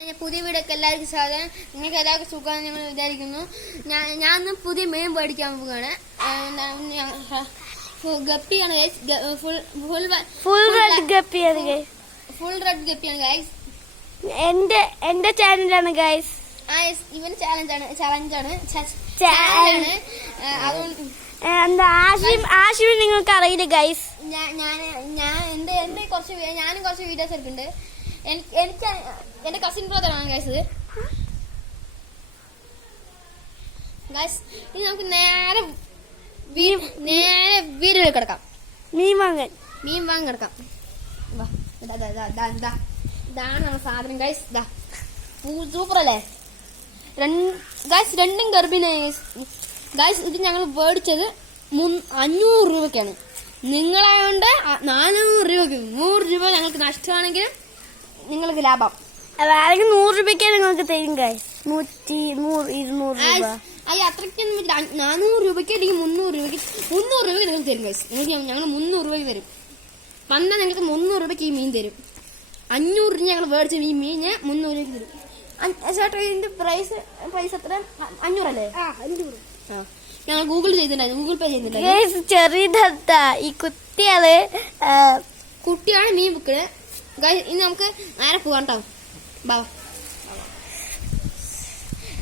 പുതിയ വീടൊക്കെ എല്ലാവർക്കും സ്വാഗതം. നിങ്ങൾക്ക് എല്ലാവർക്കും സുഖമാണ് ഞങ്ങൾ വിചാരിക്കുന്നു. ഞാൻ പുതിയ മീൻ മേടിക്കാൻ പോവുകയാണ്. ഗപ്പിയാണ് ഫുൾ റെഡ് ഗപ്പിയാണ് ഗൈസ്. എന്റെ ചാനലാണ് ഗൈസ്. ഇവൻ ചലഞ്ചാണ്. അതുകൊണ്ട് ആശിം നിങ്ങൾക്ക് അറിയില്ല ഗൈസ്. ഞാനും കുറച്ച് വീഡിയോസ് എടുക്കുന്നുണ്ട്. എനിക്ക് എന്റെ കസിൻ ബ്രദറാണ് ഗൈസ്. ഇനി നമുക്ക് നേരെ വീഡിയോയിൽ കിടക്കാം. മീൻ വാങ്ങാൻ കിടക്കാം. ഇതാണ് നമ്മുടെ സാധനം ഗൈസ്. സൂപ്പർ അല്ലേ ഗൈസ്? രണ്ടും ഗർഭിണിയായി ഗൈസ്. ഇത് ഞങ്ങൾ മേടിച്ചത് 500 രൂപയ്ക്കാണ്. നിങ്ങളായോണ്ട് 400 രൂപയ്ക്ക് 100 രൂപ ഞങ്ങൾക്ക് നഷ്ടമാണെങ്കിലും നിങ്ങൾക്ക് ലാഭം. അല്ലെങ്കിൽ 100 രൂപയ്ക്ക് നിങ്ങൾക്ക് തരും ഗൈസ്. 100, 200 രൂപ. അത്രയ്ക്കൊന്നും 400 രൂപയ്ക്ക് അല്ലെങ്കിൽ 300 രൂപയ്ക്ക് നിങ്ങൾക്ക് തരും ഗൈസ്. ഞങ്ങൾ 300 രൂപയ്ക്ക് തരും. വന്നാൽ നിങ്ങൾക്ക് 300 രൂപയ്ക്ക് ഈ മീൻ തരും. 500 രൂപ ഞങ്ങൾ മേടിച്ച ഈ മീന് 300 രൂപയ്ക്ക് തരും. ചേട്ടാ ഇതിന്റെ പ്രൈസ് എത്ര? 500 അല്ലേ? 500. ഞങ്ങൾ ഗൂഗിൾ പേ ചെയ്തിട്ടുണ്ടായിരുന്നു. ചെറിയതാ ഈ കുട്ടിയാണ് മീൻ ബുക്കിന്. ഇനി നമുക്ക് നേരെ പോകാം കേട്ടോ.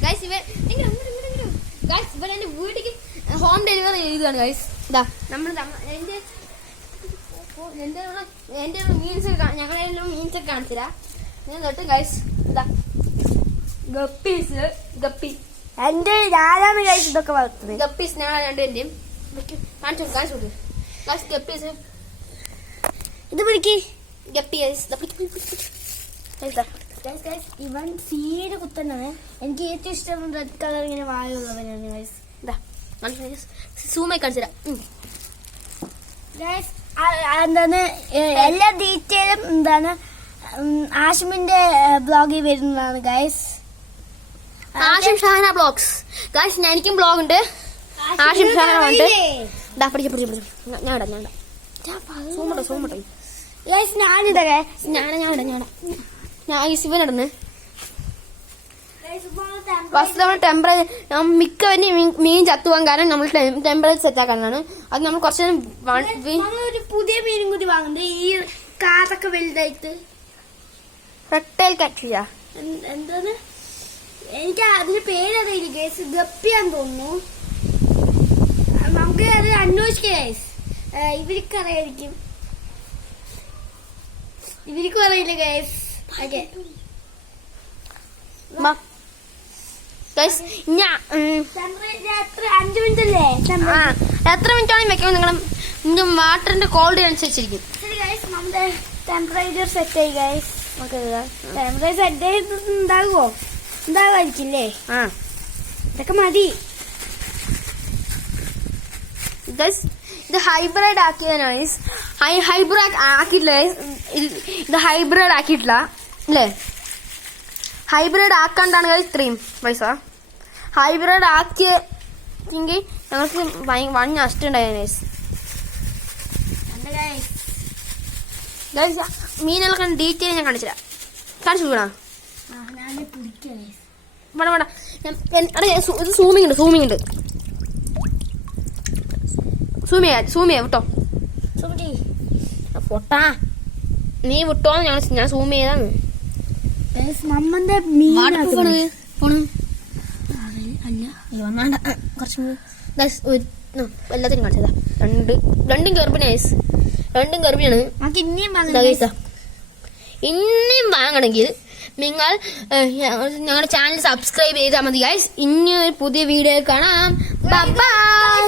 ഗൈസ് ഇവൻ എന്റെ വീട്ടിലേക്ക് ഹോം ഡെലിവറി ചെയ്തതാണ് ഗൈസ്. ഇതാ എന്റെ മീൻസ് ഞങ്ങളെല്ലാം മീൻസ് ഒക്കെ കാണിച്ചില്ല ഞാൻ തൊട്ട് ഗൈസ്. ഇതാ ഗപ്പി ഞാനാണ് ഗൈസ് ഇതൊക്കെ വളർത്തുന്നത്. ഗപ്പീസ് ഞങ്ങൾ രണ്ടുപേരുടെയും കാണിച്ചു ഗൈസ്. ഗപ്പീസ് ഇത് പിടിക്ക്. ഇവൻ സീഡ് കുത്തനാണ്. എനിക്ക് ഏറ്റവും ഇഷ്ടം റെഡ് കളർ ഇങ്ങനെ വായുള്ളവനാണ് ഗൈസ്. സൂമായി കാണിച്ചുതരാം ഗൈസ്. എന്താണ് എല്ലാ ഡീറ്റെയിലും എന്താണ് ആഷിമിന്റെ ബ്ലോഗിൽ വരുന്നതാണ് guys. Ashim Shahana blogs guys. എനിക്കും ബ്ലോഗ് ഉണ്ട്. ആഷിം ഷാഹന ഉണ്ട്. ഇവനിടന്ന് മിക്കവരും മീൻ ചത്തുവാൻ കാരണം നമ്മൾ ടെമ്പറേച്ചർ സെറ്റ് ആക്കാനാണ്. അത് നമ്മൾ കുറച്ച് പുതിയ മീനും കൂടി വാങ്ങുന്നത്. ഈ കാതൊക്കെ വലുതായിട്ട് റെട്ടേൽ കട്ട്രിയ എന്താണ് എനിക്ക് അതിന്റെ പേരറിയില്ല ഗൈസ്. ഗപ്പിയാന്ന് തോന്നുന്നു. നമുക്ക് അത് അന്വേഷിക്കാം ഗൈസ്. ഇവർക്കും അറിയില്ല ഗൈസ്. ഓക്കെ 5 മിനിറ്റ് അല്ലേ? എത്ര മിനിറ്റ് ആണെങ്കിൽ വെക്കുമ്പോൾ നിങ്ങളുടെ വാട്ടറിന്റെ ക്വാളിറ്റി അനുസരിച്ചിരിക്കും. നമ്മുടെ ടെമ്പറേച്ചർ സെറ്റ് ആയി ഗൈസ്. ടെമ്പറേച്ചർ സെറ്റ് ആയിട്ട് ഉണ്ടാകുമായിരിക്കില്ലേ? ഇതൊക്കെ മതി. ഇത് ഹൈബ്രിഡ് ആക്കിയതാണ്. ഹൈബ്രിഡ് ആക്കിയിട്ടില്ല. ഇത് ഹൈബ്രിഡ് ആക്കിയിട്ടില്ല അല്ലേ? ഹൈബ്രിഡ് ആക്കാണ്ടാണ് ഇത്രയും പൈസ. ഹൈബ്രിഡ് ആക്കിയെങ്കിൽ ഞങ്ങൾക്ക് വൻ നഷ്ടം ഉണ്ടായിരുന്നു. മീനുകളൊക്കെ ഡീറ്റെയിൽ ഞാൻ കാണിച്ചു കൊടുക്കണോ? ഇത് സൂമിങ് ഉണ്ട്. സൂം ചെയ്യാ വിട്ടോ. പൊട്ടാ നീ വിട്ടോന്ന് ഞാൻ സൂം ചെയ്താണ്. എല്ലാത്തിനും കാണിച്ചതാ. രണ്ടും ഗർഭിണിയാണ്. ഇനിയും വാങ്ങണമെങ്കിൽ നിങ്ങൾ ഞങ്ങളുടെ ചാനൽ സബ്സ്ക്രൈബ് ചെയ്താൽ മതി ഗൈസ്. ഇനി ഒരു പുതിയ വീഡിയോ കാണാം. ബൈ.